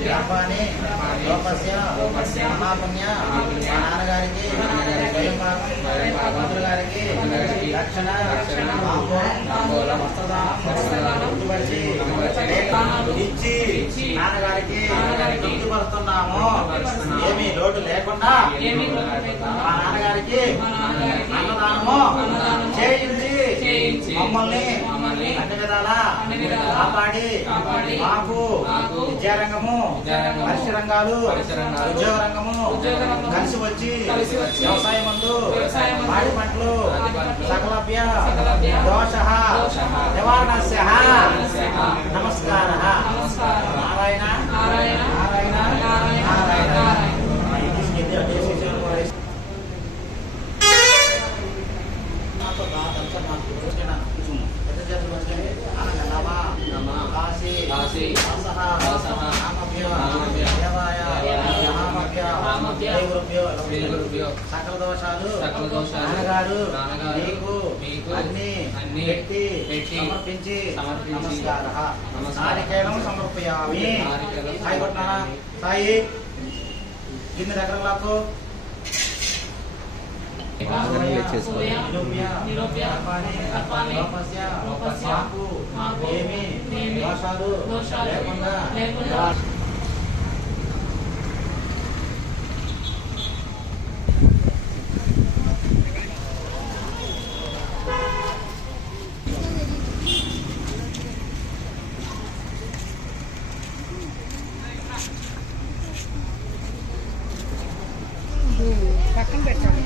వ్యాపాని లోపస్య మహాపుణ్య మా నాన్నగారికి మంత్రుల గారికి రక్షణ ఇచ్చి నాన్నగారికి తృప్తిపరుస్తున్నాము. ఏమీ లోటు లేకుండా మా నాన్నగారికి అన్నదానము చేయించి మమ్మల్ని అన్ని విధాలా కాపాడి మాకు విద్యారంగము పరిశ్ర రంగాలు ఉద్యోగ రంగము కలిసి వచ్చి వ్యవసాయ మందు పాడి పంటలు సకలభ్య దోష సకల దోషాలు సకల దోషాలు నాన్నగారు మీకు మీకు అన్ని అన్ని పెట్టి పెట్టి సమర్పించి నమస్కార. సమర్పయామి సాయి కొట్టానా సాయి. గిన్నె దగ్గర లాక్కో. ఆదరణ చేసుకోవాలి పక్కన పెట్టాలి